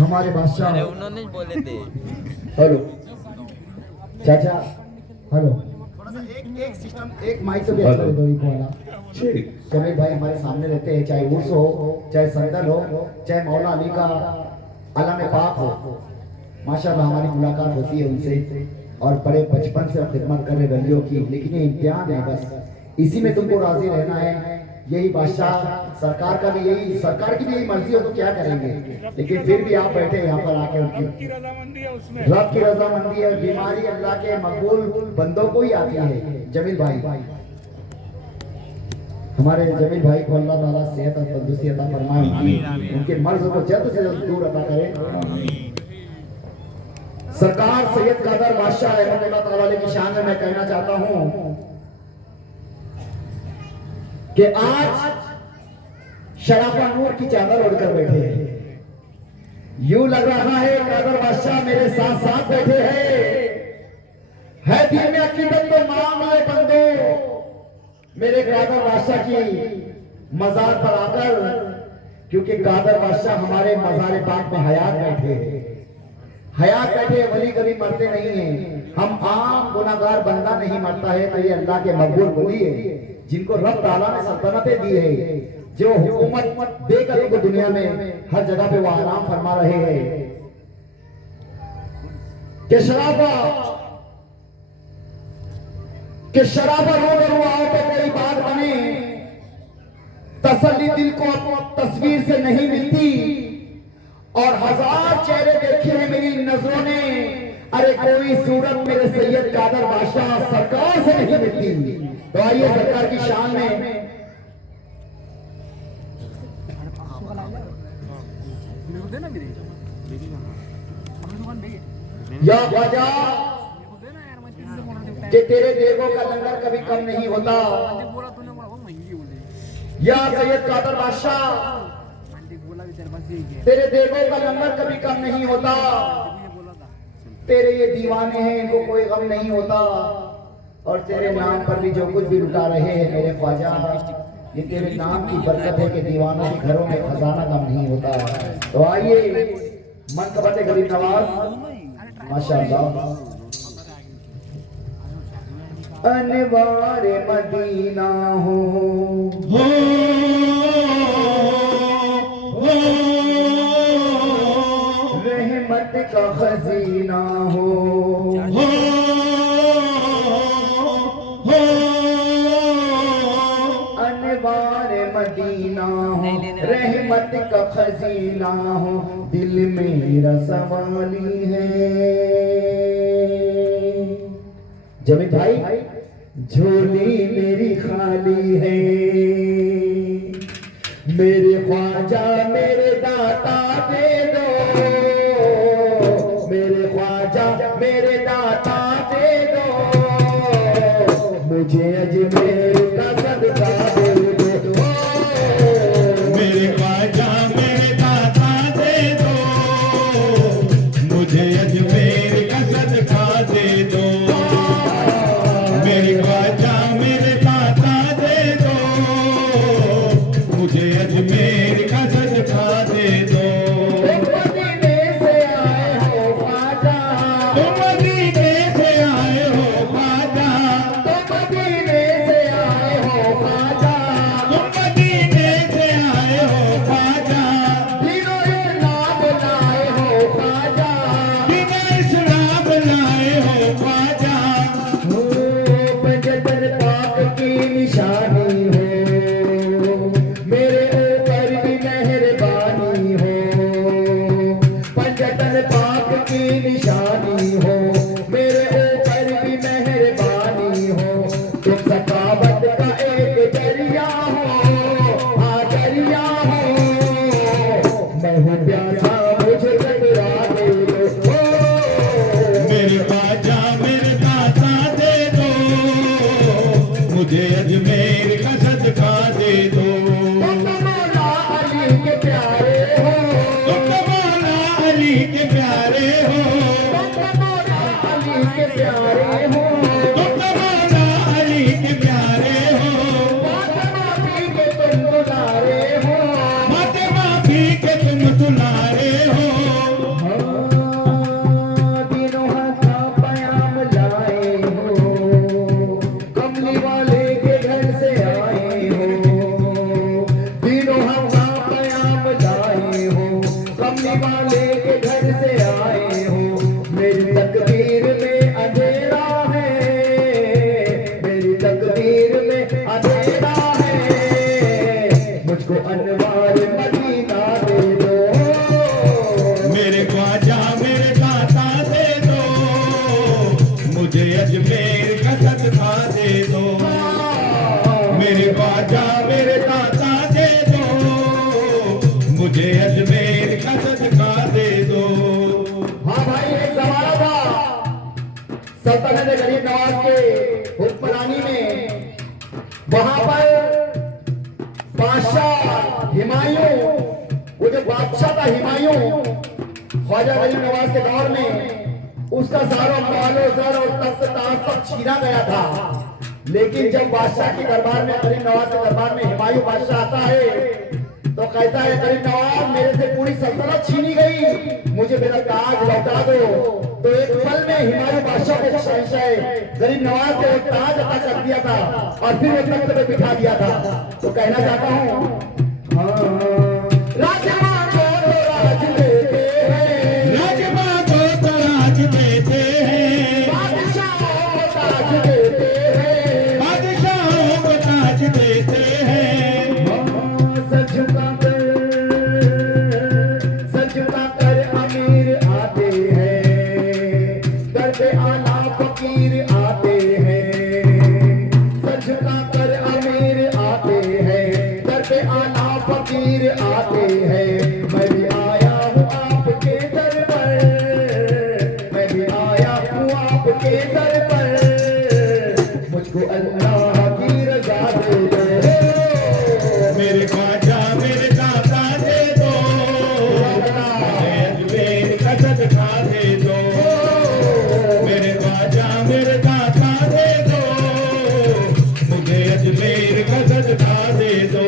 हमारे बादशाह। अरे उन्होंने बोले थे। हेलो चाचा, हेलो थोड़ा सा एक सिस्टम, एक माइक तो भी अच्छा दे दो एक वाला। जमील भाई हमारे सामने रहते हैं, चाहे उर्स हो, चाहे संदल हो, चाहे मौला अली का आलम पाक हो, माशाल्लाह हमारी मुलाकात होती है उनसे और बड़े बचपन से खिदमत कर रहे वलियों की। लेकिन ये इम्तिहान है, बस इसी में तुमको राजी रहना है। यही बादशाह सरकार का भी यही, सरकार की भी यही मर्जी हो तो क्या करेंगे, लेकिन फिर भी आप बैठे यहाँ पर आके उनकी रब की रजामंदी है। बीमारी अल्लाह के मकबूल बंदों को ही आती है। जमील भाई, हमारे जमील भाई को अल्लाह ताला सेहत और तंदुरुस्ती अता फरमाए, उनके मर्ज को जल्द से जल्द दूर अता करे। सरकार सैयद कादर बादशाह रहमतुल्लाह ताला की शान में मैं कहना चाहता हूं कि आज शराफा नूर की चादर ओढ़कर बैठे हैं। यूं लग रहा है कादर बादशाह मेरे साथ साथ बैठे हैं। है दिल में अकीदत तो मामले बंदो, मेरे कादर बादशाह की मजार पर आकर, क्योंकि कादर बादशाह हमारे मजार पाक में हयात बैठे हैं। हयात बैठे, वली कभी मरते नहीं है। हम आम गुनाहगार बंदा नहीं मरता है, तो ये अल्लाह के मकबूल वली है जिनको रब ताला ने सल्तनतें दी है, जो हुकूमत देकर उनको दुनिया में हर जगह पे वो आराम फरमा रहे हैं। कि शराबा रो रो आओ तो कोई बात बने, तसल्ली दिल को तस्वीर से नहीं मिलती, और हजार चेहरे देखे हैं मेरी नजरों ने, अरे कोई सूरत मेरे सैयद कादर बादशाह सरकार से नहीं मिलती। तो आइए सरकार की शान में या ख्वाजा कि तेरे देवों का लंगर कभी कम नहीं होता। या सैयद कादर बादशाह तेरे देवों का लंगर कभी कम नहीं होता। तेरे ये दीवाने हैं, इनको कोई गम नहीं होता, और तेरे नाम पर भी जो कुछ भी लुटा रहे हैं मेरे ख्वाजा, ये तेरे नाम की बरकत है कि दीवानों के घरों में खजाना कम नहीं होता। तो आइए मनकबत गरीब नवाज माशाअल्लाह। अनवार मदीना हो रहमत का खजीना हो, अनवार मदीना हो रहमत का खजीना हो, दिल मेरा सवाली है। जमीन भाई झोली मेरी खाली है, मेरे ख्वाजा मेरे दाता दे दो, मेरे ख्वाजा मेरे दाता दे दो, मुझे अजमेर का सदका दे दो, मेरे ख्वाजा मेरे दाता दे दो, मुझे अजमेर का सदका दे दो, मेरे ख्वाजा मेरे दाता दे दो, मुझे अजमेर का सदका दे दो। अरे मदीना दे दो, मेरे ख्वाजा मेरे दाता दे दो, मुझे अजमेर का सदका दे दो। मेरे ख्वाजा मेरे दाता दे दो, मुझे अजमेर का सदका दे दो। हाँ भाई, एक जमाना था सल्तनत गरीब नवाज के हुक्मरानी में, वहां पर बादशाह हुमायूं, वो जो बादशाह था हुमायूं, ख्वाजा गरीब नवाज के दौर में उसका सारा मालो जर और तख्त ताज सब छीना गया था। लेकिन जब बादशाह के दरबार में, गरीब नवाज के दरबार में हुमायूं बादशाह आता है तो कहता है, गरीब नवाज मेरे से पूरी सल्तनत छीनी गई, मुझे मेरा ताज लौटा दो। तो एक पल में हुमायूं बादशाह को शहंशाह गरीब नवाज को एक ताज अता कर दिया था और फिर वो तख्त पे बिठा दिया था। तो कहना चाहता हूँ, राजमा को तो राज देते हैं, राजमा को तो राज देते हैं, बादशाहों को ताज देते हैं, बादशाहों को ताज देते हैं। सर झुका कर अमीर आते हैं, दर पे आला फकीर आते हैं। सर झुका कर अमीर आते हैं, दर पे आला फकीर आते हैं। मैं भी आया हूँ आपके दर पर, मैं भी आया हूँ आपके दर पर, मुझको अल्लाह की रजा दे दो। मेरे ख्वाजा मेरे दाता दे दो, मुझे अजमेर का सदका दे दो। मेरे ख्वाजा मेरे दाता दे दो, मुझे अजमेर का सदका दे दो।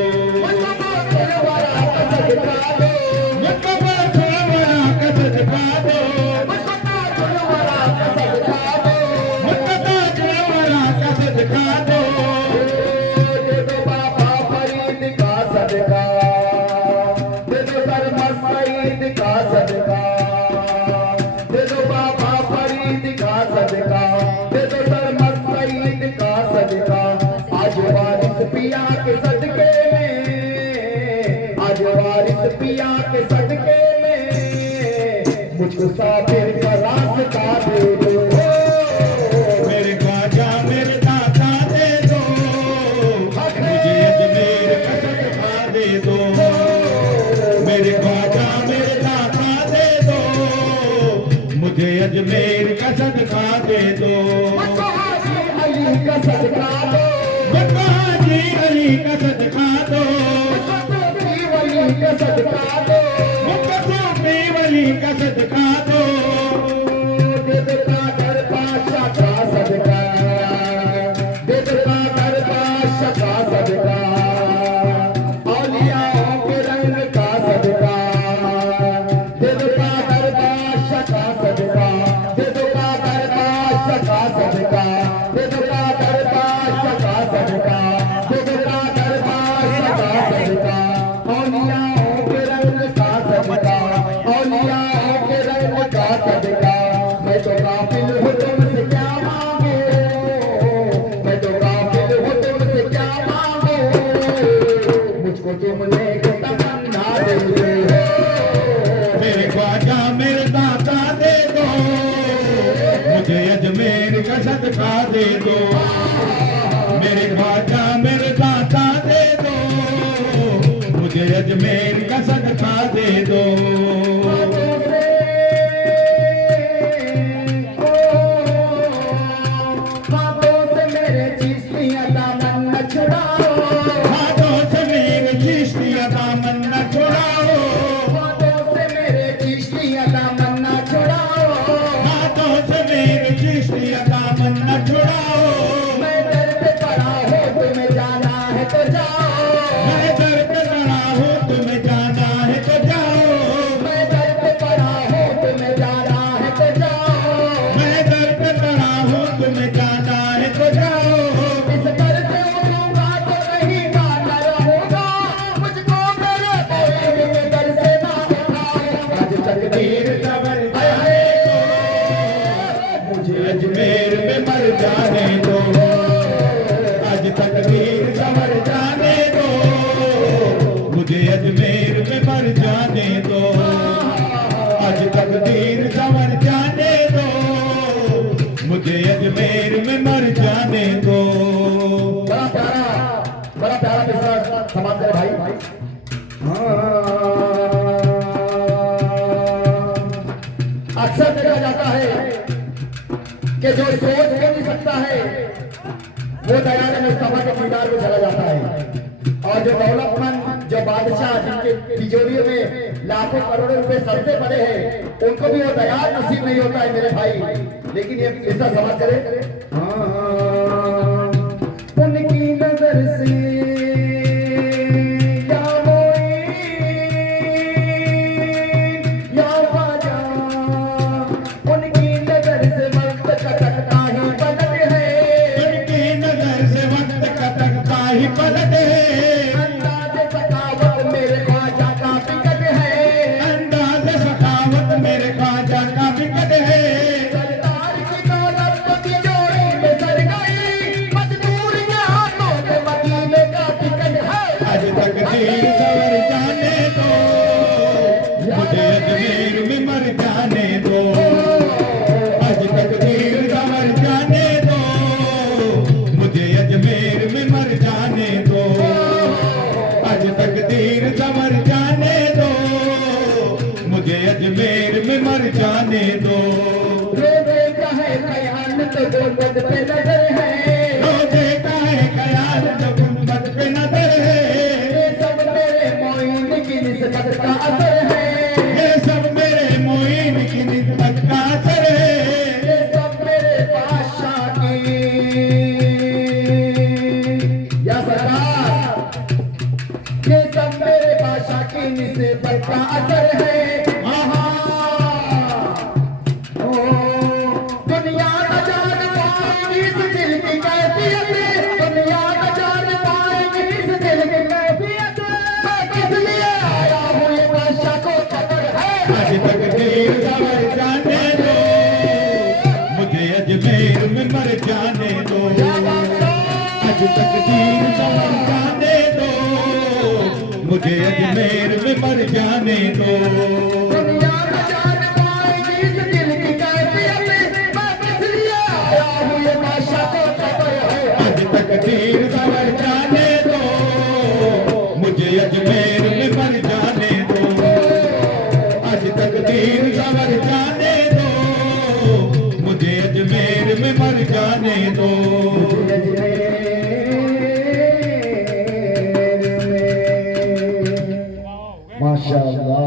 पिया के सदके में, आज वारिस पिया के सदके में, मुझको साफिर का रास्ता दे दो। मेरे ख्वाजा मेरे दाता दे दो, मुझे अजमेर का सदका दे दो। मेरे ख्वाजा मेरे दाता दे दो, मुझे अजमेर का सदका दे दो। अली का सदका दो, हाजी अली का सदका दो, वली का सदका दो, सूफी वली का सदका दो। देवता दर बादशाह का सदका, देवता दर बादशाह का सदका, औलियाओं के रंग का सदका, देवता दर बादशाह का सदका, देवता दर बादशाह का सदका, देवता दर बादशाह का सदका, देवता दर बादशाह का सदका, औलियाओं के रंग का सदका, औलियाओं के रंग का सदका। मैं तो काफिल हूँ तुमसे क्या मांगू, मैं तो काफिल हूँ तुमसे क्या मांगू, मुझको तुमने तमन्ना दे दो। मेरे ख्वाजा मेरे दाता दे दो, मुझे अजमेर का सदका दे दो। मेरे ख्वाजा मेरे दाता दे दो, मुझे अजमेर का सदका दे दो। हाथों से मेरे चिश्तियाँ दामन न छुड़ाओ, हाथों से मेरे चिश्तियाँ दामन न छुड़ाओ, हाथों से मेरे चिश्तियाँ दामन न छुड़ाओ, हाथों से मेरे चिश्तियाँ दामन न छुड़ाओ। मैं दर पे पड़ा हूँ तुम्हें जाना है तो जाओ, मैं दर पे खड़ा हूँ, तुम्हें जाना है तो जाओ। अजमेर में मर जाने दो, आज तकदीर संवर जाने दो, मुझे अजमेर में मर जाने दो। बड़ा प्यारा मिसरा समाप्त करे भाई। अक्सर देखा जाता है कि जो सोच हो नहीं सकता है वो दयाल मुस्तफा के किरदार में चला जाता है, और जो दौलतमंद जो बादशाह जिनके तिजोरियों में लाखों करोड़ों रुपए सस्ते पड़े हैं उनको भी वो दयाल नसीब नहीं होता है मेरे भाई। लेकिन ये ऐसा समझ करे उनकी नजर से पलट है, अंदाज़ सखावत मेरे ख्वाजा का बिकट है, अंदाज़ सखावत मेरे ख्वाजा का बिकट है। सरदार की दौलत तो तिजोरी में सर गई, मजदूर के हाथों में मदीने का टिकट है। आज तकदीर संवर जाने दो, मुझे अजमेर में मर जाने दो, आज तकदीर संवर जाने दो, मुझे अजमेर में मर जाने दो, आज तकदीर संवर जाने दो, मुझे अजमेर में मर जाने दो। रोज़े का है ख्याल तो गुंबद पे नजर है, रोज़े का है ख्याल तो गुंबद पे नजर है, ये सब मेरे मोइन की निस्बत का असर है, ये सब मेरे मोइन की निस्बत का असर है, ये सब मेरे बादशाह की ये सब मेरे बादशाह की निस्बत का असर है। दुनिया न जान पाएगी इस दिल की कैफियत, दुनिया न जान पाएगी इस दिल की कैफियत, मैं किस लिए आया हूँ ये बादशाह को खबर है। आज तकदीर संवर जाने दो, मुझे अजमेर में मर जाने दो, आज तकदीर संवर जाने दो, मुझे अजमेर में मर जाने दो। दुनिया न जान पाएगी इस दिल की कैफियत, मैं किस लिए आया हूँ ये बादशाह को खबर है। आज तकदीर संवर जाने दो, मुझे अजमेर में मर जाने दो, आज तकदीर संवर जाने दो, मुझे अजमेर में मर जाने दो। माशाअल्लाह।